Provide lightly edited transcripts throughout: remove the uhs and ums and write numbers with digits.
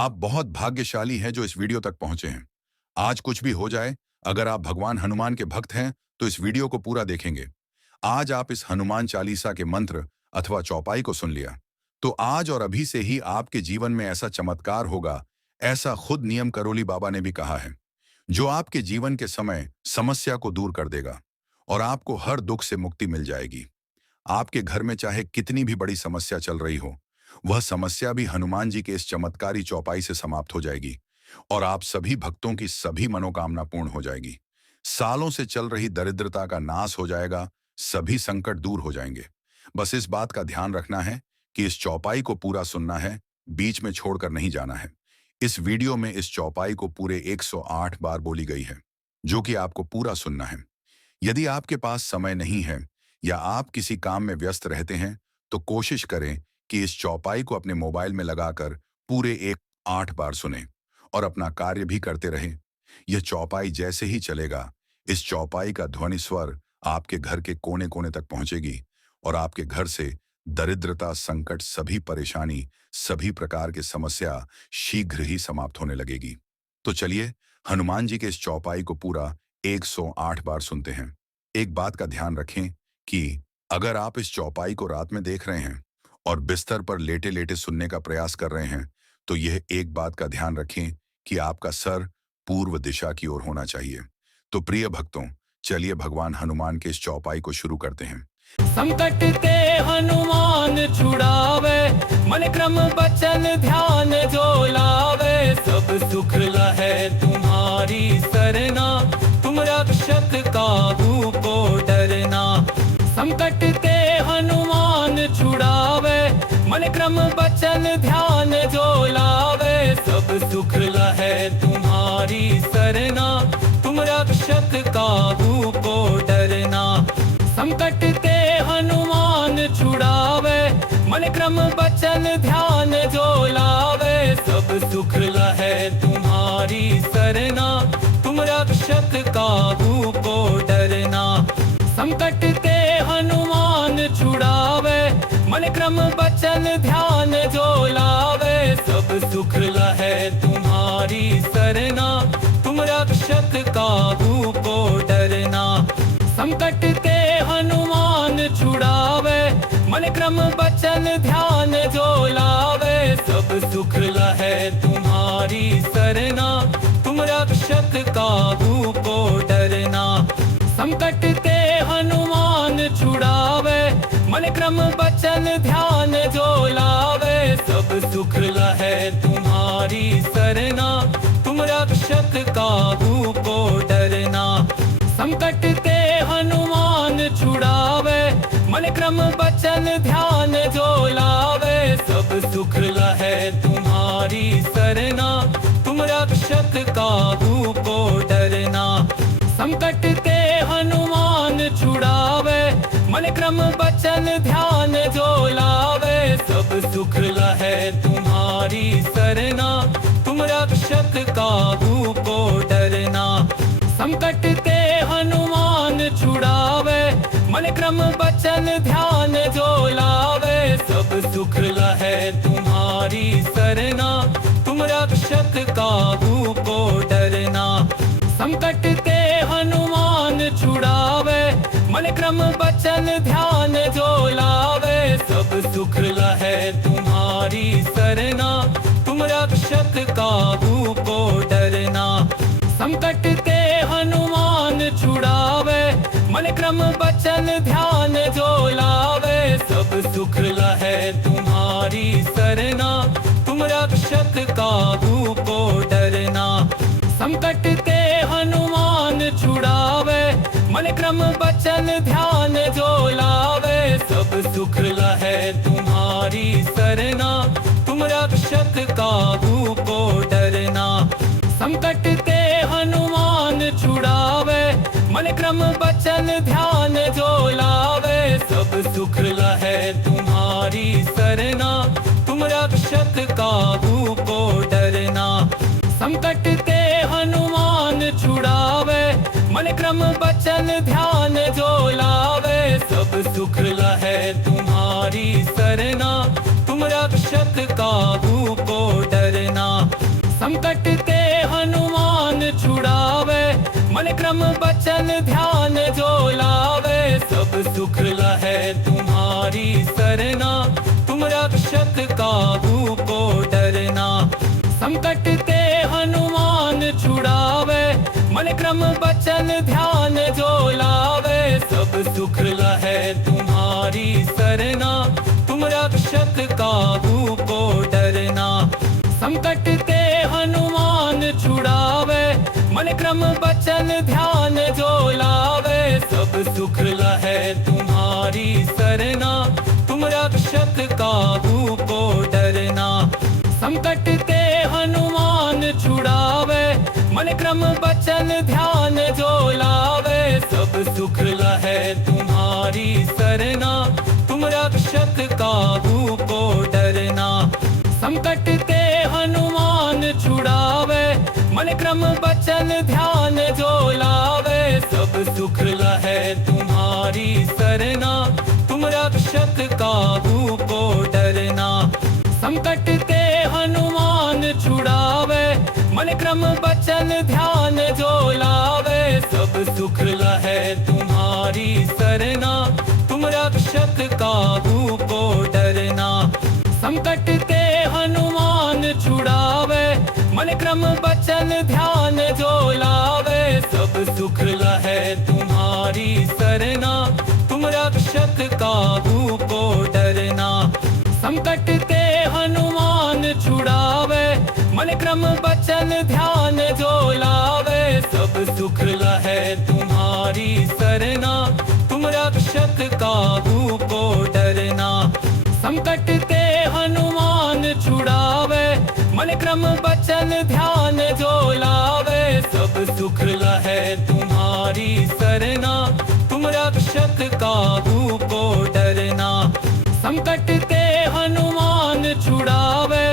आप बहुत भाग्यशाली हैं जो इस वीडियो तक पहुंचे हैं। आज कुछ भी हो जाए, अगर आप भगवान हनुमान के भक्त हैं तो इस वीडियो को पूरा देखेंगे। आज आप इस हनुमान चालीसा के मंत्र अथवा चौपाई को सुन लिया तो आज और अभी से ही आपके जीवन में ऐसा चमत्कार होगा। ऐसा खुद नियम करोली बाबा ने भी कहा है, जो आपके जीवन के समय समस्या को दूर कर देगा और आपको हर दुख से मुक्ति मिल जाएगी। आपके घर में चाहे कितनी भी बड़ी समस्या चल रही हो, वह समस्या भी हनुमान जी के इस चमत्कारी चौपाई से समाप्त हो जाएगी और आप सभी भक्तों की सभी मनोकामना पूर्ण हो जाएगी। सालों से चल रही दरिद्रता का नाश हो जाएगा, सभी संकट दूर हो जाएंगे। बस इस बात का ध्यान रखना है कि इस चौपाई को पूरा सुनना है, बीच में छोड़कर नहीं जाना है। इस वीडियो में इस चौपाई को पूरे 108 बार बोली गई है, जो कि आपको पूरा सुनना है। यदि आपके पास समय नहीं है या आप किसी काम में व्यस्त रहते हैं तो कोशिश करें कि इस चौपाई को अपने मोबाइल में लगाकर पूरे 108 बार सुनें और अपना कार्य भी करते रहें। यह चौपाई जैसे ही चलेगा, इस चौपाई का ध्वनि स्वर आपके घर के कोने कोने तक पहुंचेगी और आपके घर से दरिद्रता, संकट, सभी परेशानी, सभी प्रकार की समस्या शीघ्र ही समाप्त होने लगेगी। तो चलिए हनुमान जी के इस चौपाई को पूरा 108 बार सुनते हैं। एक बात का ध्यान रखें कि अगर आप इस चौपाई को रात में देख रहे हैं और बिस्तर पर लेटे लेटे सुनने का प्रयास कर रहे हैं तो यह एक बात का ध्यान रखें कि आपका सर पूर्व दिशा की ओर होना चाहिए। तो प्रिय भक्तों, चलिए भगवान हनुमान के इस चौपाई को शुरू करते हैं। संकट ते हनुमान छुड़ावे, मन क्रम बचन ध्यान जो लावे। सब सुख लहे तुम्हारी सरना, तुम रक्षक काहू को डरना। संकट ते हनुमान छुड़ावे, मन क्रम बचन ध्यान जो लावे। सब सुख लहे तुम्हारी सरना, तुम रक्षक काहू को डरना। संकट ते हनुमान छुड़ावे, मन क्रम बचन ध्यान जो लावे। सब सुख लहे तुम्हारी सरना, तुम रक्षक काहू को डरना। संकट ते हनुमान छुड़ावे, मन क्रम बचन ध्यान जो लावे। सब सुख लहे तुम्हारी सरना, तुम रक्षक काहू को डरना। संकट ते हनुमान छुड़ावे, मन क्रम बचन ध्यान जो लावे। सब सुख लहे तुम्हारी सरना, तुम रक्षक काहू को डरना। संकट ते हनुमान छुड़ावे, मन क्रम बचन ध्यान जो लावे। सब सुख लहे तुम्हारी सरना, तुम रक्षक काहू को डरना। संकट ते हनुमान छुड़ावे, मन क्रम बचन ध्यान जो लावे। सब सुख लहे तुम्हारी सरना, तुम रक्षक काहू को डरना। संकट ते हनुमान छुड़ावे, मन क्रम बचन ध्यान जो लावे। सब सुख लहे तुम्हारी सरना, तुम रक्षक काहू को डरना। संकट ते हनुमान छुड़ावे, मन क्रम बचन ध्यान जो लावे। सब सुख लहे तुम्हारी सरना, तुम रक्षक काहू को डरना। संकट ते हनुमान छुड़ावे, मन क्रम बचन ध्यान जो लावे। सब सुख लहे तुम्हारी सरना, तुम रक्षक काहू को डरना। संकट ते हनुमान छुड़ावे, मन क्रम बचन ध्यान जो लावे। सब सुख लहे तुम्हारी सरना, तुम रक्षक काहू को डरना। संकट ते हनुमान छुड़ावे, मन क्रम बचन ध्यान जो लावे। सब सुख लहे तुम्हारी सरना, तुम रक्षक काहू को डरना। संकट ते हनुमान छुड़ावे, मन क्रम बचन ध्यान जो लावे। सब सुख लहे तुम्हारी सरना, तुम रक्षक काहू को डरना। संकट ते हनुमान छुड़ावे, मन क्रम बचन ध्यान जो लावे। सब सुख लहे तुम्हारी सरना, तुम रक्षक काहू को डरना। क्रम बचन ध्यान जो लावे, सब सुख लहे तुम्हारी सरना, तुम रक्षक काहू को डरना। संकट ते हनुमान छुड़ावे, मन क्रम बचन ध्यान जो लावे, सब सुख लहे तुम्हारी सरना, तुम रक्षक काहू को डरना। संकट ते हनुमान छुड़ावे, मन क्रम बचन ध्यान जो लावे, सब सुख लहे तुम्हारी सरना, तुम रक्षक काहू को डरना। संकट ते हनुमान छुड़ावे, मन क्रम बचन ध्यान जो लावे, सब सुख लहे तुम्हारी सरना, तुम रक्षक काहू को डरना। संकट ते हनुमान छुड़ावे, मन क्रम बचन ध्यान जो लावे, सब सुख लहे तुम्हारी सरना, तुम रक्षक काहू को डरना। संकट ते हनुमान छुड़ावे, मन क्रम बचन ध्यान जो लावे, सब सुख लहे तुम्हारी सरना, तुम रक्षक काहू को डरना। संकट ते हनुमान छुड़ावे, मन क्रम बचन ध्यान जो लावे, सब सुख लहे तुम्हारी सरना, तुम रक्षक काहू को डरना। संकट ते हनुमान छुड़ावे, मन क्रम बचन ध्यान जो लावे, सब सुख लहे तुम्हारी सरना, तुम रक्षक काहू को डरना। संकट ते हनुमान छुड़ावे, मन क्रम बचन ध्यान जो लावे, सब सुख लहे तुम्हारी सरना, तुम रक्षक काहू को डरना। संकट ते हनुमान छुड़ावे,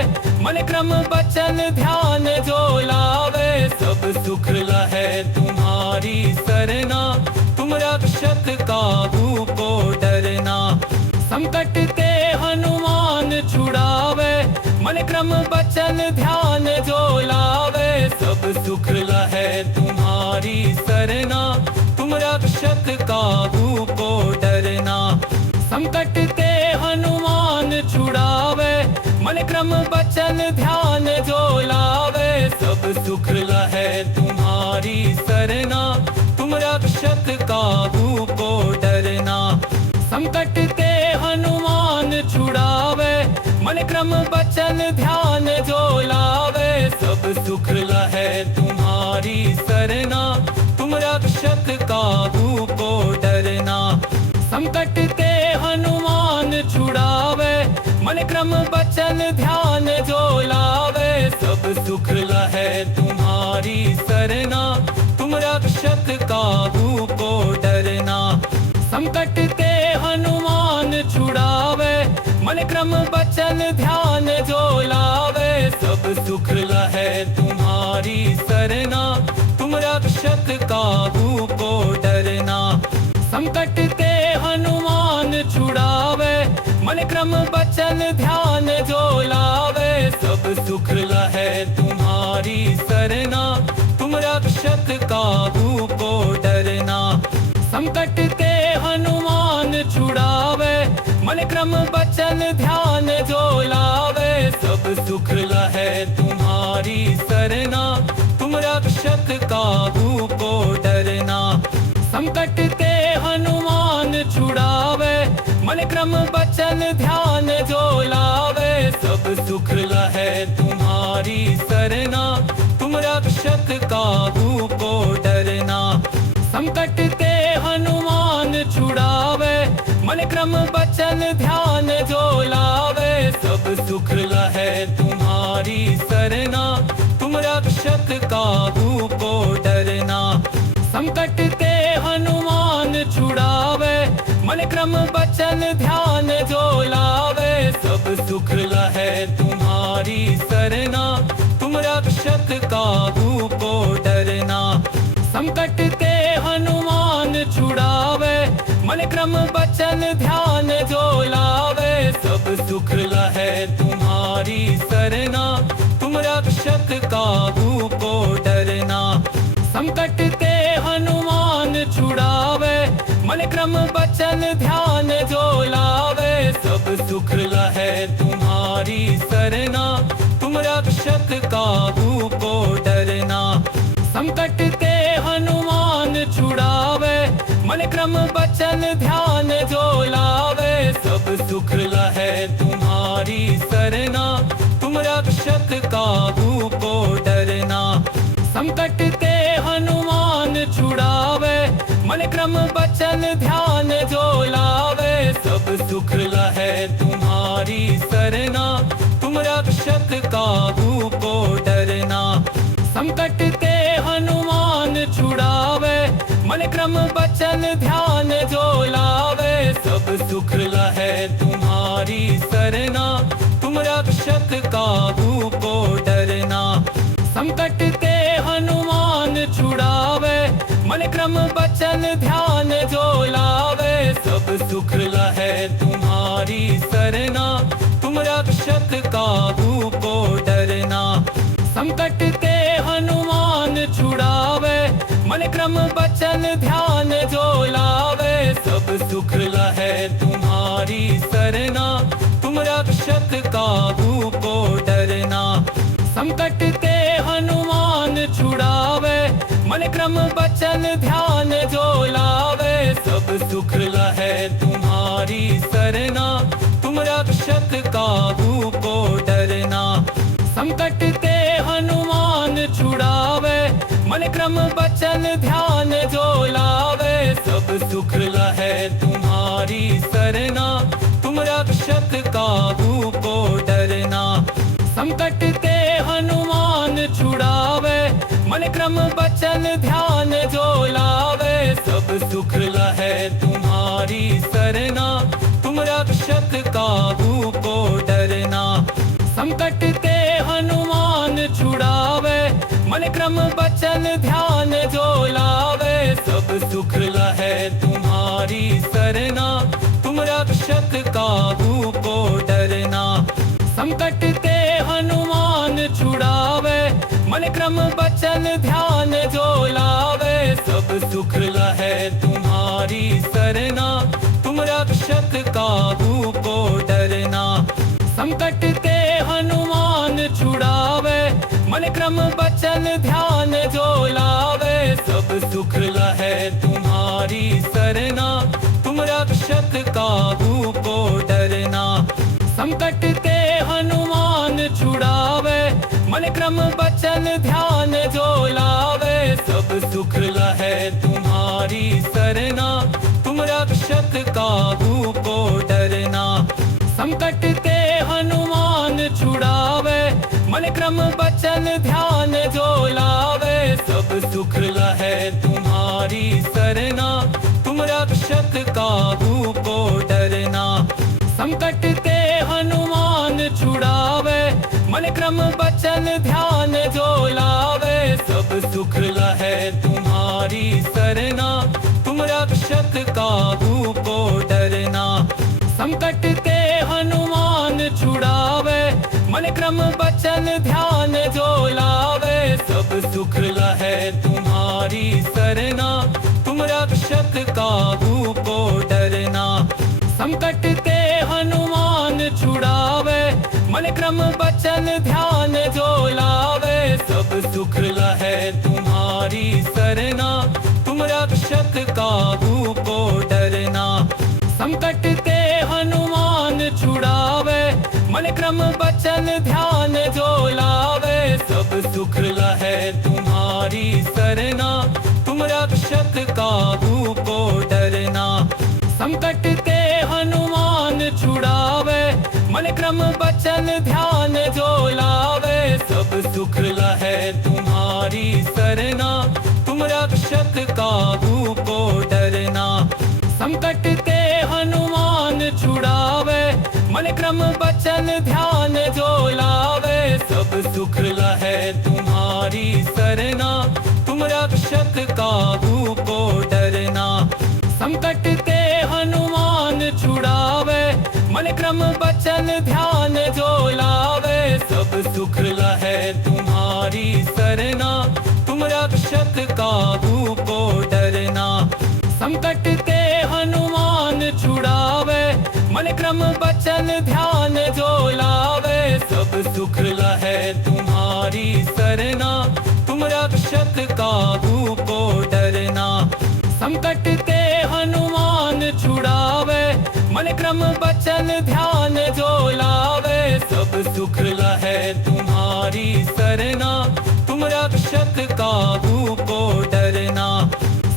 मन क्रम बचन ध्यान जो लावे, सब सुख लहे तुम्हारी सरना, तुम रक्षक काहू को डरना। संकट ते हनुमान छुड़ावे, मन क्रम बचन ध्यान जो लावे, सब सुख लहे तुम्हारी सरना, तुम रक्षक काहू को डरना। संकट ते हनुमान छुड़ावे, मन क्रम बचन ध्यान जो लावे, सब सुख लहे तुम्हारी सरना, तुम रक्षक काहू को डरना। संकट ते हनुमान छुड़ावे, मन क्रम बचन ध्यान जो लावे, सब सुख लहे तुम्हारी सरना, तुम रक्षक काहू को डरना। संकट ते हनुमान छुड़ावे, मन क्रम बचन ध्यान जो लावे, सब सुख लहे तुम्हारी सरना, तुम रक्षक काहू को डरना। संकट ते हनुमान छुड़ावे, मन क्रम बचन ध्यान जो लावे, सब सुख लहे तुम्हारी सरना, तुम रक्षक काहू को डरना। संकट ते हनुमान छुड़ावे, मन क्रम बचन ध्यान जो लावे, सब सुख लहे तुम्हारी सरना, तुम रक्षक काहू को डरना। संकट ते हनुमान छुड़ावे, मन क्रम बचन ध्यान जो लावे, सब सुख लहे तुम्हारी सरना, तुम रक्षक काहू को डरना। संकट ते हनुमान छुड़ावे, मन क्रम बचन ध्यान जो लावे, सब सुख लहे तुम्हारी सरना, तुम रक्षक काहू को डरना। संकट ते हनुमान छुड़ावे, मन क्रम बचन ध्यान जो लावे, सब सुख लहे तुम्हारी सरना, तुम रक्षक काहू को डरना। संकट ते हनुमान छुड़ावे, मन क्रम बचन ध्यान जो लावे, सब सुख लहे तुम्हारी सरना, तुम रक्षक काहू को डरना। संकट ते हनुमान छुड़ावे, मन क्रम बचन ध्यान जो लावे, सब सुख लहे तुम्हारी सरना, तुम रक्षक काहू को डरना। संकट ते हनुमान क्रम बचन ध्यान जो लावे, सब सुख लहे तुम्हारी सरना, तुम रक्षक काहू को डरना। संकट ते हनुमान छुड़ावे, मन क्रम बचन ध्यान जो लावे, सब सुख लहे तुम्हारी सरना, तुम रक्षक काहू को डरना। संकट ते हनुमान छुड़ावे, मन क्रम बचन ध्यान जो लावे, सब सुख लहे तुम्हारी सरना, तुम रक्षक काहू को डरना। संकट ते हनुमान छुड़ावे, मन क्रम बचन ध्यान जो लावे, सब सुख लहे तुम्हारी सरना, तुम रक्षक काहू को डरना। संकट ते हनुमान छुड़ावे, मन क्रम बचन ध्यान जो लावे, सब सुख लहे तुम्हारी सरना, तुम रक्षक काहू को डरना। संकट ते हनुमान छुड़ावे, मन क्रम बचन ध्यान जो लावे, सब सुख लहे तुम्हारी सरना, तुम रक्षक काहू को डरना। संकट ते हनुमान छुड़ावे, मन क्रम बचन ध्यान जो लावे, सब सुख लहे तुम्हारी सरना, तुम रक्षक काहू को डरना। संकट ते हनुमान छुड़ावे, मन क्रम बचन ध्यान जो लावे, सब सुख लहे तुम्हारी सरना, तुम रक्षक काहू को डरना। संकट ते हनुमान छुड़ावे, मन क्रम बचन ध्यान जो लावे, सब सुख लहे तुम्हारी सरना, तुम रक्षक काहू को डरना। संकट ते हनुमान छुड़ावे, मन क्रम बचन ध्यान जो लावे, सब सुख लहे तुम्हारी सरना, तुम रक्षक काहू को डरना। संकट ते हनुमान छुड़ावे, मन क्रम बचन ध्यान जो लावे, सब सुख लहे तुम्हारी सरना, तुम रक्षक काहू को डरना। संकट ते हनुमान छुड़ावे, मन क्रम बचन ध्यान जो लावे, सब सुख लहे तुम्हारी सरना, तुम रक्षक काहू को डरना। संकट ते हनुमान छुड़ावे, मन क्रम बचन ध्यान जो लावे, सब सुख लहे तुम्हारी सरना, तुम रक्षक काहू को डरना। संकट ते हनुमान छुड़ावे, मन क्रम बचन ध्यान जो लावे, सब सुख लहे तुम्हारी सरना, तुम रक्षक काहू को डरना। संकट ते हनुमान छुड़ावे, मन क्रम बचन ध्यान जो लावे, सब सुख लहे तुम्हारी सरना, तुम रक्षक काहू को डरना। संकट ते हनुमान छुड़ावे, मन क्रम बचन ध्यान जो लावे, सब सुख लहे तुम्हारी सरना, तुम रक्षक काहू को डरना। संकट ते हनुमान छुड़ावे, मन क्रम बचन ध्यान जो लावे, सब सुख लहे तुम्हारी सरना, तुम रक्षक काहू को डरना। संकट ते हनुमान छुड़ावे, मन क्रम बचन ध्यान जो लावे, सब सुख लहे तुम्हारी सरना, तुम रक्षक काहू को डरना। संकट ते हनुमान छुड़ावे, मन क्रम बचन ध्यान जो लावे, सब सुख लहे तुम्हारी सरना, तुम रक्षक काहू को डरना। संकट ते हनुमान छुड़ावे, मन क्रम बचन ध्यान जो लावे, सब सुख लहे तुम्हारी सरना, तुम रक्षक काहू को डरना। संकट ते हनुमान छुड़ावे, मन क्रम बचन ध्यान जो लावे, सब सुख लहे तुम्हारी सरना, तुम रक्षक काहू को डरना। संकट ते हनुमान मन क्रम बचन ध्यान जो लावे, सब सुख लहे तुम्हारी सरना। तुम रक्षक काहू को डरना, संकट ते हनुमान छुड़ावे। मन क्रम बचन ध्यान जो लावे, सब सुख लहे तुम्हारी सरना। तुम रक्षक काहू को डरना,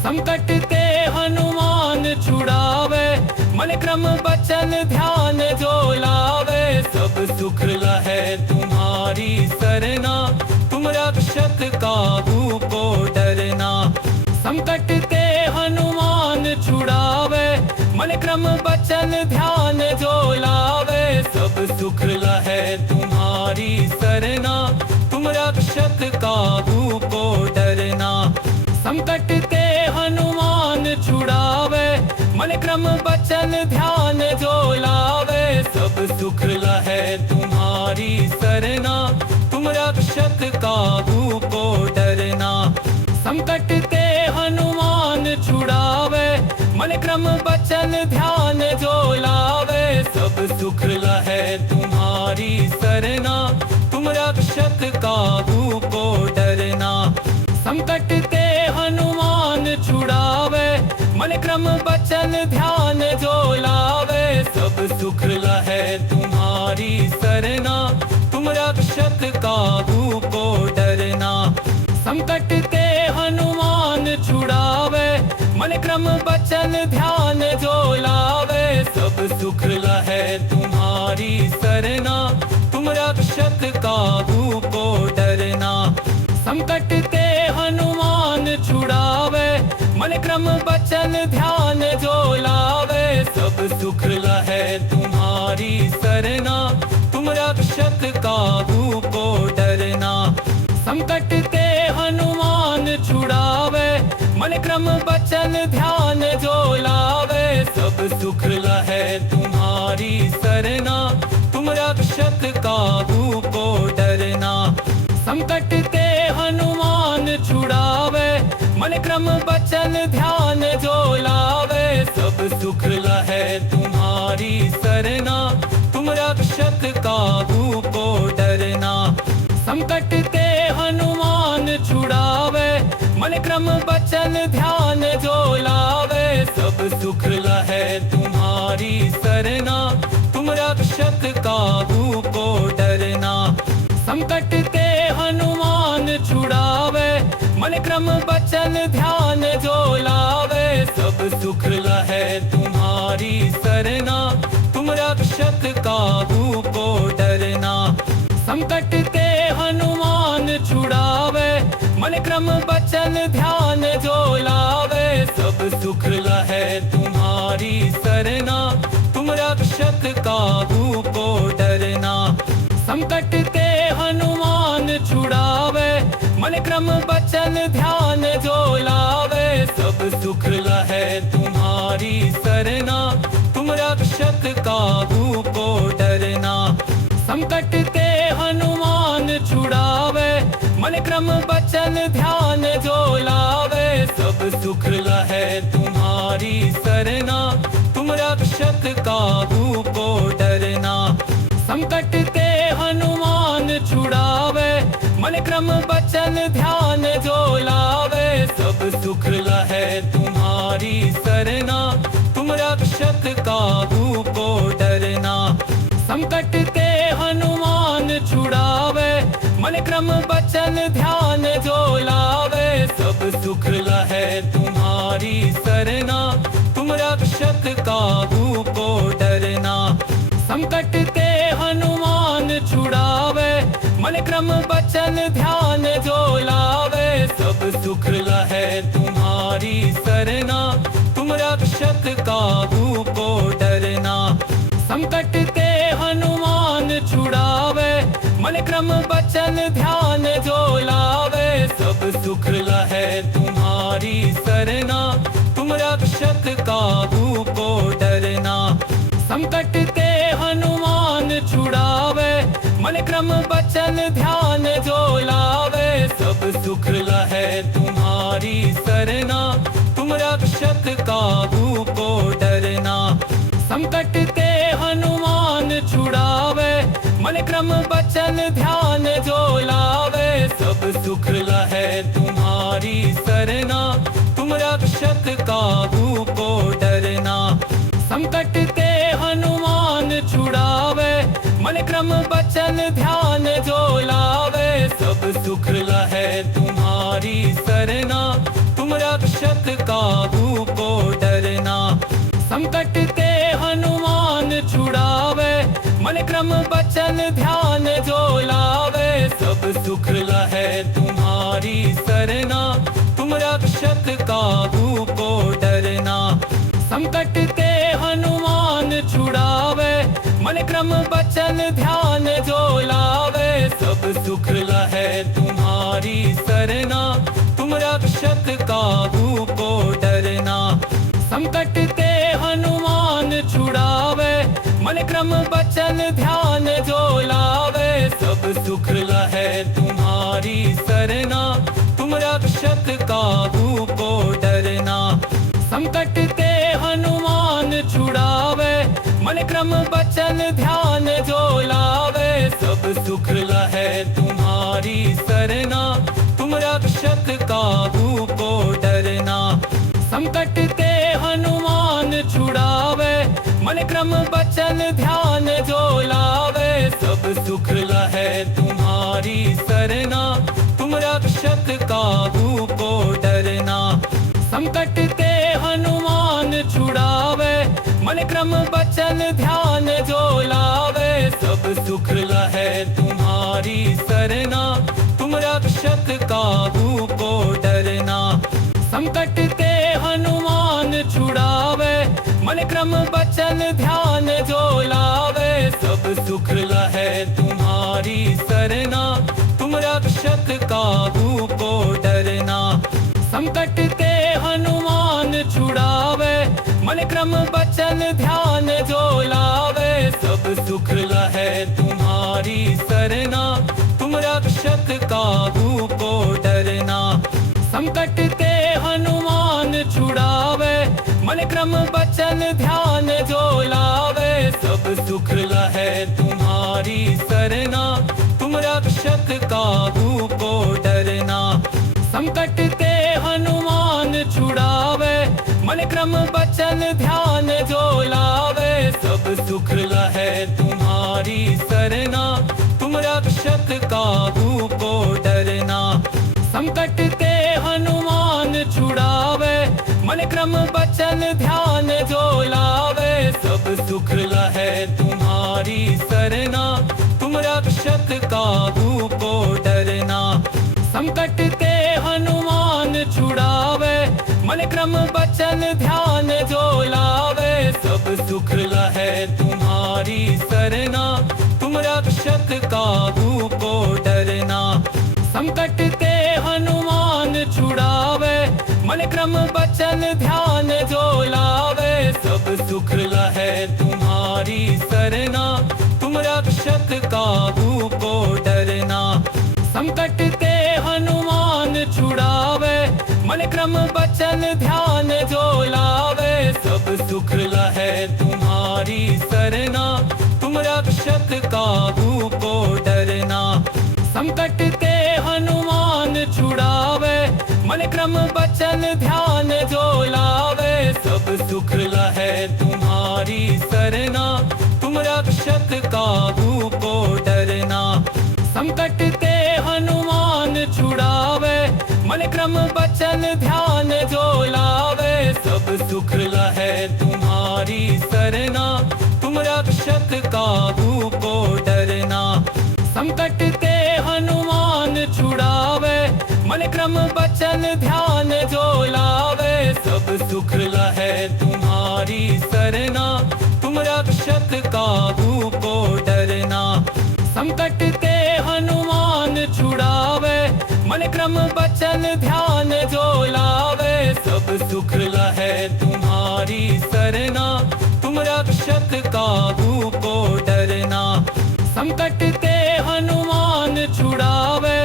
संकट ते हनुमान छुड़ावे। मन क्रम बचन ध्यान जो लावे, सब सुख लहे तुम्हारी सरना। तुम रक्षक काहू को डरना, संकट ते हनुमान छुड़ावे। मन क्रम बचन ध्यान जो लावे, सब सुख लहे तुम्हारी सरना। तुम रक्षक काहू को डरना, संकट ते हनुमान छुड़ावे। मन क्रम बचन ध्यान जो लावे, सब सुख लहे तुम्हारी सरना। तुम रक्षक काहू को डरना, संकट ते हनुमान छुड़ावे। मन क्रम बचन ध्यान जो लावे, सब सुख लहे तुम्हारी सरना। तुम रक्षक काहू को डरना, संकट ते हनुमान छुड़ावे। मन क्रम बचन ध्यान जो लावे, सब सुख लहे तुम्हारी सरना। तुम रक्षक काहू को डरना, संकट ते हनुमान छुड़ावे। मन क्रम बचन ध्यान जो लावे, सब सुख लहे तुम्हारी सरना। तुम रक्षक काहू को डरना, संकट ते हनुमान छुड़ावे। मन क्रम बचन ध्यान जो लावे, सब सुख लहे तुम्हारी सरना। तुम रक्षक काहू को डरना, संकट ते हनुमान छुड़ावे। मन क्रम बचन ध्यान जो लावे, सब सुख लहे तुम्हारी सरना। तुम रक्षक काहू को डरना, संकट ते हनुमान छुड़ावे। मन क्रम बचन ध्यान जो लावे, सब सुख लहे तुम्हारी सरना। तुम रक्षक काहू को डरना, संकट ते हनुमान छुड़ावे। मन क्रम बचन ध्यान जो लावे, सब सुख लहे तुम्हारी सरना। तुम रक्षक काहू को डरना, संकट ते हनुमान छुड़ावे। मन क्रम बचन ध्यान जो लावे, सब सुख लहे तुम्हारी सरना। तुम रक्षक काहू को डरना, संकट ते हनुमान छुड़ावे। मन क्रम बचन ध्यान जो लावे, सब सुख लहे तुम्हारी सरना। तुम रक्षक काहू को डरना, संकट ते हनुमान छुड़ावे। मन क्रम बचन ध्यान जो लावे, सब सुख लहे तुम्हारी सरना। तुम रक्षक काहू को डरना, संकट ते हनुमान छुड़ावे। मन क्रम बचन ध्यान जो लावे, सब सुख लहे तुम्हारी सरना। तुम रक्षक काहू को डरना, संकट ते हनुमान छुड़ावे। मन क्रम बचन ध्यान जो लावे, सब सुख लहे तुम्हारी सरना। तुम रक्षक काहू को डरना, संकट ते हनुमान छुड़ावे। मन क्रम बचन ध्यान जो लावे, सब सुख लहे तुम्हारी सरना। तुम रक्षक काहू को डरना, संकट ते हनुमान छुड़ावे। मन क्रम बचन ध्यान जो लावे, सब सुख लहे तुम्हारी सरना। तुम रक्षक काहू को डरना, संकट ते हनुमान छुड़ावे। मन क्रम बचन ध्यान जो लावे, सब सुख लहे तुम्हारी सरना। तुम रक्षक काहू को डरना, संकट ते हनुमान छुड़ावे। मन क्रम बचन ध्यान जो लावे, सब सुख लहे तुम्हारी सरना। तुम रक्षक काहू को डरना, संकट ते क्रम बचन ध्यान जो लावे, सब सुख लहे तुम्हारी सरना, तुम रक्षक काहू को डरना। संकट ते हनुमान छुड़ावे, मन क्रम बचन ध्यान जो लावे, सब सुख लहे तुम्हारी सरना, तुम रक्षक काहू को डरना। संकट ते हनुमान छुड़ावे, मन क्रम बचन ध्यान जो लावे, सब सुख लहे तुम्हारी सरना, तुम रक्षक काहू को डरना। संकट ते हनुमान छुड़ावे, मन क्रम बचन ध्यान जो लावे, सब सुख लहे तुम्हारी सरना, तुम रक्षक काहू को डरना। संकट ते हनुमान छुड़ावे, मन क्रम बचन ध्यान जो लावे, सब सुख लहे तुम्हारी सरना, तुम रक्षक काहू को डरना। संकट ते हनुमान छुड़ावे, मन क्रम बचन ध्यान जो लावे, सब सुख लहे तुम्हारी सरना, तुम रक्षक काहू को डरना। संकट ते हनुमान छुड़ावे, मन क्रम बचन ध्यान जो लावे, सब सुख लहे तुम्हारी सरना, तुम रक्षक काहू को डरना। संकट ते हनुमान छुड़ावे, मन क्रम बचन ध्यान जो लावे, सब सुख लहे तुम्हारी सरना, तुम रक्षक काहू को डरना। संकट ते हनुमान छुड़ावे, मन क्रम बचन ध्यान जो लावे, सब सुख लहे तुम्हारी सरना, तुम रक्षक काहू को डरना। संकट ते हनुमान छुड़ावे, मन क्रम बचन ध्यान जो लावे, सब सुख लहे तुम्हारी सरना, तुम रक्षक काहू को डरना। संकट ते हनुमान छुड़ावे, मन क्रम बचन ध्यान जो लावे, सब सुख लहे तुम्हारी सरना, तुम रक्षक काहू को डरना। संकट ते हनुमान छुड़ावे, मन क्रम बचन ध्यान जो लावे, सब सुख लहे तुम्हारी सरना, तुम रक्षक काहू को डरना। संकट ते हनुमान छुड़ावे, मन क्रम बचन ध्यान जो लावे, सब सुख लहे तुम्हारी सरना, तुम रक्षक काहू को डरना। संकट ते हनुमान छुड़ावे, मन क्रम बचन ध्यान जो लावे, सब सुख लहे तुम्हारी सरना, तुम रक्षक काहू को डरना। संकट ते हनुमान छुड़ावे, मन क्रम बचन ध्यान जो लावे, सब सुख लहे तुम्हारी सरना, तुम रक्षक काहू को डरना। संकट ते हनुमान छुड़ावे, मन क्रम बचन ध्यान जो लावे, सब सुख लहे तुम्हारी सरना, तुम रक्षक काहू को डरना। संकट ते हनुमान छुड़ावे, मन क्रम बचन ध्यान जो लावे, सब सुख लहे तुम्हारी सरना, तुम रक्षक काहू को डरना। संकट ते हनुमान छुड़ावे, मन क्रम बचन ध्यान जो लावे, सब सुख लहे तुम्हारी सरना, तुम रक्षक काहू को डरना। संकट ते हनुमान छुड़ावे, मन क्रम बचन ध्यान जो लावे, सब सुख लहे तुम्हारी सरना, तुम रक्षक काहू को डरना। संकट ते हनुमान छुड़ावे, मन क्रम बचन ध्यान जो लावे, सब सुख लहे तुम्हारी सरना, तुम रक्षक काहू को डरना। संकट ते हनुमान छुड़ावे,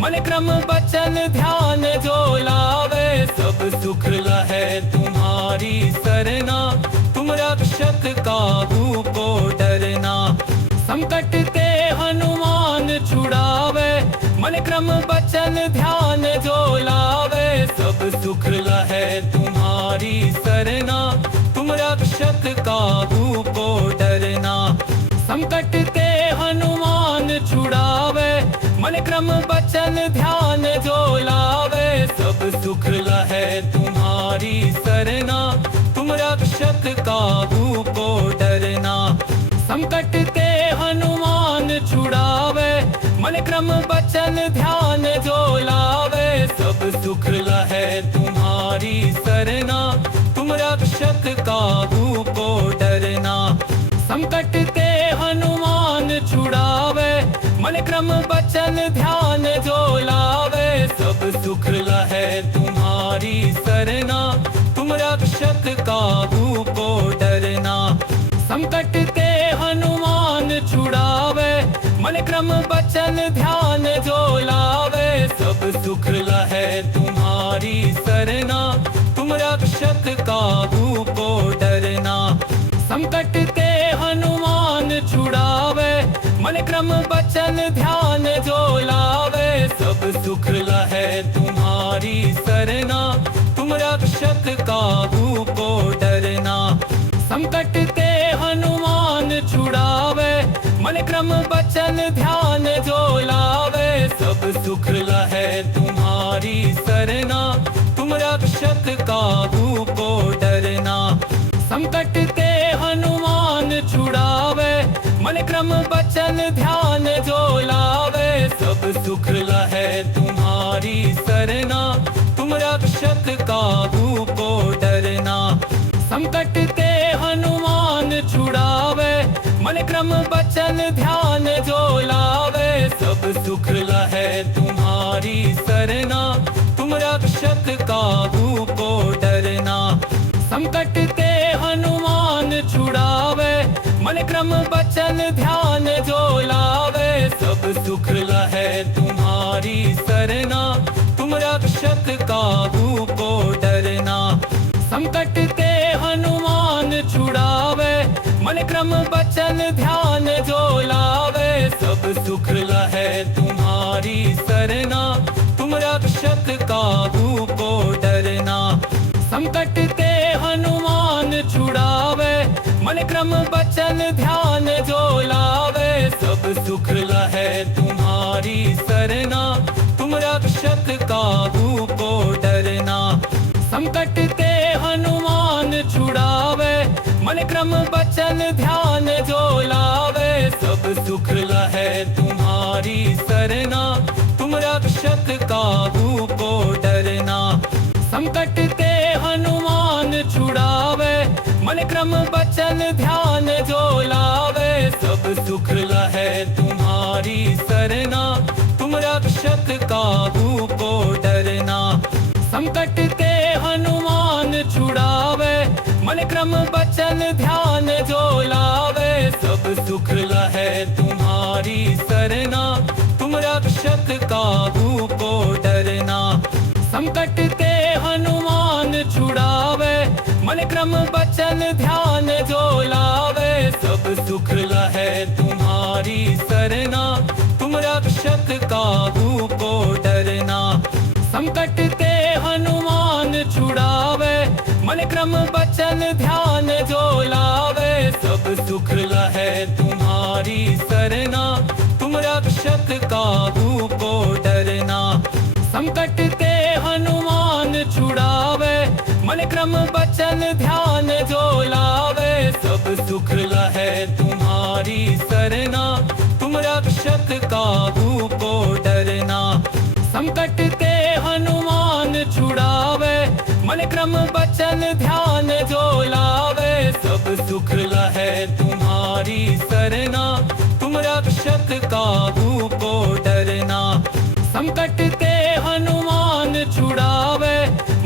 मन क्रम बचन ध्यान जो लावे, सब सुख लहे तुम्हारी सरना, तुम रक्षक काहू को डरना। संकट ते हनुमान क्रम बचन ध्यान जो लावे, सब सुख लहे तुम्हारी सरना, तुम रक्षक काहू को डरना। संकट ते हनुमान छुड़ावे, मन क्रम बचन ध्यान जो लावे, सब सुख लहे तुम्हारी सरना, तुम रक्षक काहू को डरना। संकट ते हनुमान छुड़ावे, मन क्रम बचन ध्यान जो लावे, सब सुख लहे तुम्हारी सरना, तुम रक्षक काहू को डरना। संकट ते हनुमान छुड़ावे, मन क्रम बचन ध्यान जो लावे, सब सुख लहे तुम्हारी सरना, तुम रक्षक काहू को डरना। संकट ते हनुमान छुड़ावे, मन क्रम बचन ध्यान जो लावे, सब सुख लहे तुम्हारी सरना, तुम रक्षक काहू को डरना। संकट ते हनुमान छुड़ावे, मन क्रम बचन ध्यान जो लावे, सब सुख लहे तुम्हारी सरना, तुम रक्षक काहू को डरना। संकट ते हनुमान छुड़ावे, मन क्रम बचन ध्यान जो लावे, सब सुख लहे तुम्हारी सरना, तुम रक्षक काहू को डरना। संकट ते हनुमान छुड़ावे, मन क्रम बचन ध्यान जो लावे, सब सुख लहे तुम्हारी सरना, तुम रक्षक काहू को डरना। संकट ते हनुमान छुड़ावे, मन क्रम बचन ध्यान जो लावे, सब सुख लहे तुम्हारी सरना, तुम रक्षक काहू को डरना। संकट ते हनुमान छुड़ावे, मन क्रम बचन ध्यान जो लावे, सब सुख लहे तुम्हारी सरना, तुम रक्षक काहू को डरना। संकट ते हनुमान छुड़ावे, मन क्रम बचन ध्यान जो लावे, सब सुख लहे तुम्हारी सरना, तुम रक्षक काहू को डरना। संकट ते हनुमान छुड़ावे, मन क्रम बचन ध्यान जो लावे, सब सुख लहे तुम्हारी सरना, तुम रक्षक काहू को डरना। संकट ते हनुमान छुड़ावे, मन क्रम बचन ध्यान जो लावे, सब सुख लहे तुम्हारी सरना, तुम रक्षक काहू को डरना। संकट ते हनुमान छुड़ावे, मन क्रम बचन ध्यान जो लावे, सब सुख लहे तुम्हारी सरना, तुम रक्षक काहू को डरना। संकट ते हनुमान छुड़ावे, मन क्रम बचन ध्यान जो लावे, सब सुख लहे तुम्हारी सरना, तुम रक्षक काहू को डरना। संकट ते हनुमान छुड़ावे, मन क्रम बचन ध्यान जो लावे, सब सुख लहे तुम्हारी सरना, तुम रक्षक काहू को डरना। संकट ते हनुमान छुड़ावे, मन क्रम बचन ध्यान जो लावे, सब सुख लहे तुम्हारी सरना, तुम रक्षक काहू को डरना। संकट ते हनुमान छुड़ावे, मन क्रम बचन ध्यान जो लावे, सब सुख लहे तुम्हारी सरना, तुम रक्षक काहू को डरना। संकट ते हनुमान छुड़ावे, मन क्रम बचन ध्यान जो लावे, सब सुख लहे तुम्हारी सरना, तुम रक्षक काहू को डरना। संकट ते हनुमान छुड़ावे,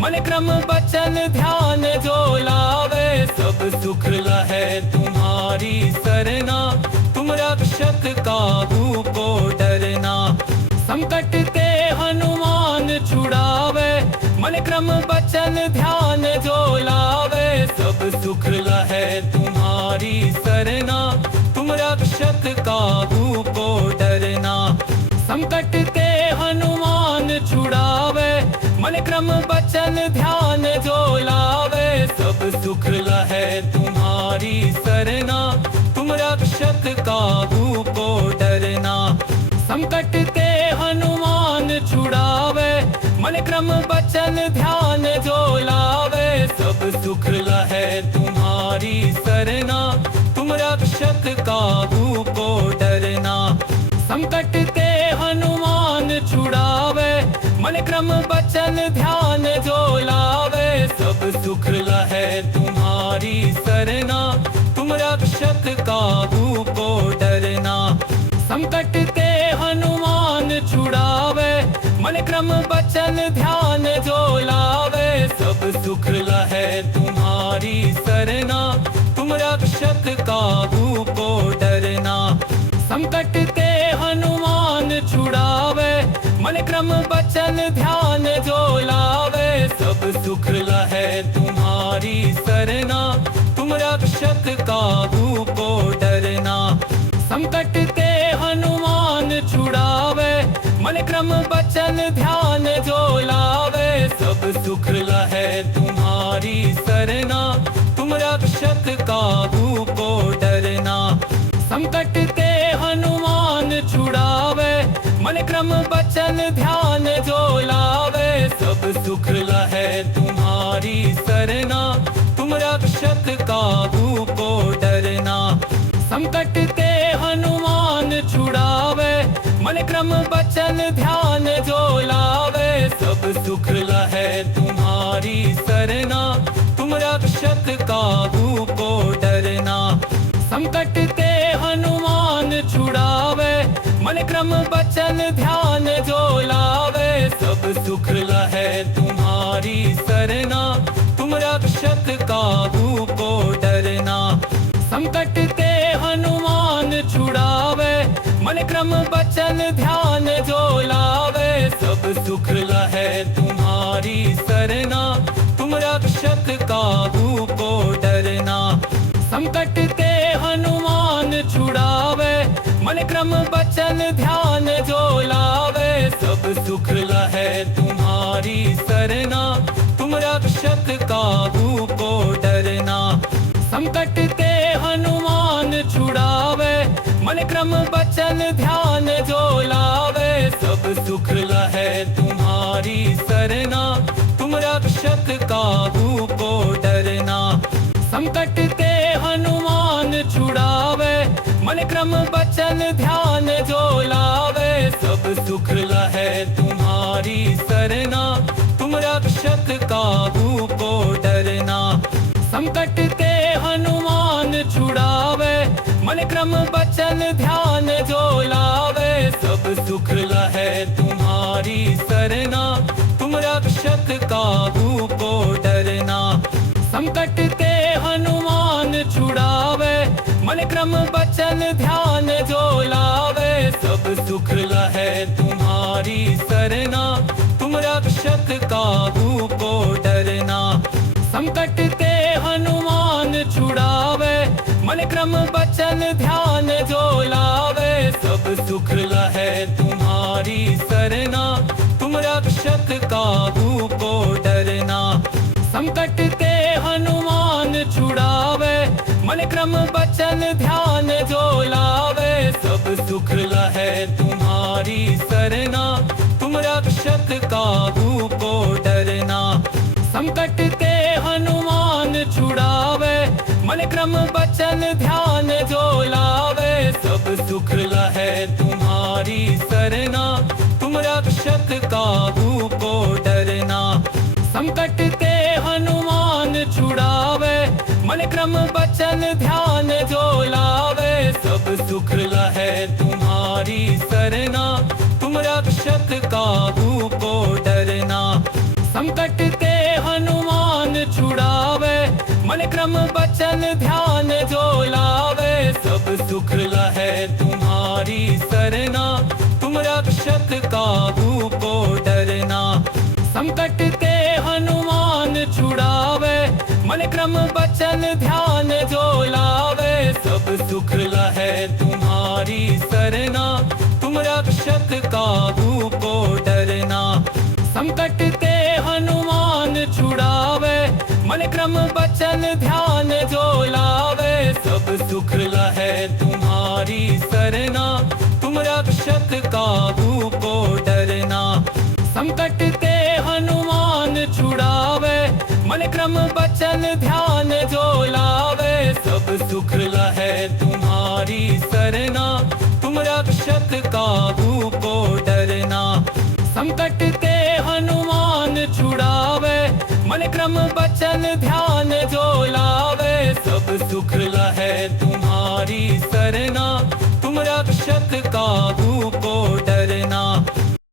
मन क्रम बचन ध्यान जो लावे, सब सुख लहे तुम्हारी सरना, तुम रक्षक काहू को डरना। संकट ते हनुमान छुड़ावे, मन क्रम बचन ध्यान जो लावे, सब सुख लहे तुम्हारी सरना, तुम रक्षक काहू को डरना। संकट ते हनुमान बचन ध्यान जो लावे, सब सुख लहे तुम्हारी सरना। तुम रक्षक काहू को डरना, संकट ते हनुमान छुड़ावे। मन क्रम बचन ध्यान जो लावे, सब सुख लहे तुम्हारी सरना। तुम रक्षक काहू को डरना, संकट ते हनुमान छुड़ावे। मन क्रम बचन ध्यान जो लावे, सब सुख लहे तुम्हारी सरना। तुम रक्षक काहू को डरना, संकट ते हनुमान छुड़ावे। मन क्रम बचन ध्यान जो लावे, सब सुख लहे तुम्हारी सरना। तुम रक्षक काहू को डरना, संकट ते हनुमान छुड़ावे। मन क्रम बचन ध्यान जो लावे, सब सुख लहे तुम्हारी सरना। तुम रक्षक काहू को डरना, संकट ते हनुमान छुड़ावे। मन क्रम बचन ध्यान जो लावे, सब सुख लहे तुम्हारी सरना। तुम रक्षक काहू को डरना, संकट ते हनुमान छुड़ावे। मन क्रम बचन ध्यान जो लावे, सब सुख लहे तुम्हारी सरना। तुम रक्षक काहू को डरना, संकट ते हनुमान छुड़ावे। मन क्रम बचन ध्यान जो लावे, सब सुख लहे तुम्हारी सरना। तुम रक्षक काहू को डरना, संकट ते हनुमान छुड़ावे। मन क्रम बचन ध्यान जो लावे, सब सुख लहे तुम्हारी सरना। तुम रक्षक काहू को डरना, संकट ते हनुमान छुड़ावे। मन क्रम बचन ध्यान जो लावे, सब सुख लहे तुम्हारी सरना। तुम रक्षक काहू को डरना, संकट ते हनुमान छुड़ावे। मन क्रम बचन ध्यान जो लावे, सब सुख लहे तुम्हारी सरना। तुम रक्षक काहू को डरना, संकट ते हनुमान छुड़ावे। मन क्रम बचन ध्यान जो लावे, सब सुख लहे तुम्हारी सरना। तुम रक्षक काहू को डरना, संकट ते हनुमान छुड़ावे। मन क्रम बचन ध्यान जो लावे, सब सुख लहे तुम्हारी सरना। तुम रक्षक काहू को डरना, संकट ते हनुमान छुड़ावे। मन क्रम बचन ध्यान जो लावे, सब सुख लहे तुम्हारी सरना। तुम रक्षक काहू को डरना, संकट ते हनुमान छुड़ावे। मन क्रम बचन ध्यान जो लावे, सब सुख लहे तुम्हारी सरना। तुम रक्षक काहू को डरना, संकट ते हनुमान छुड़ावे। मन क्रम बचन ध्यान जो लावे, सब सुख लहे तुम्हारी सरना। तुम रक्षक काहू को डरना, संकट ते हनुमान छुड़ावे। मन क्रम बचन ध्यान जो लावे, सब सुख लहे तुम्हारी सरना। तुम रक्षक काहू को डरना, संकट ते हनुमान छुड़ावे। मन क्रम बचन ध्यान जो लावे, सब सुख लहे तुम्हारी सरना। तुम रक्षक काहू को डरना, संकट ते हनुमान छुड़ावे। मन क्रम बचन ध्यान जो लावे, सब सुख लहे तुम्हारी सरना। तुम रक्षक काहू को डरना, संकट ते हनुमान छुड़ावे। मन क्रम बचन ध्यान जो लावे, सब सुख लहे तुम्हारी सरना। तुम रक्षक काहू को डरना, संकट ते हनुमान छुड़ावे। मन क्रम बचन ध्यान जो लावे, सब सुख लहे तुम्हारी सरना। तुम रक्षक काहू को डरना, संकट ते हनुमान क्रम बचन ध्यान जो लावे, सब सुख लहे तुम्हारी सरना, तुम रक्षक काहू को डरना। संकट ते हनुमान छुड़ावे, मन क्रम बचन ध्यान जो लावे, सब सुख लहे तुम्हारी सरना, तुम रक्षक काहू को डरना। संकट ते हनुमान छुड़ावे, मन क्रम बचन ध्यान जो लावे, सब सुख लहे तुम्हारी सरना, तुम रक्षक काहू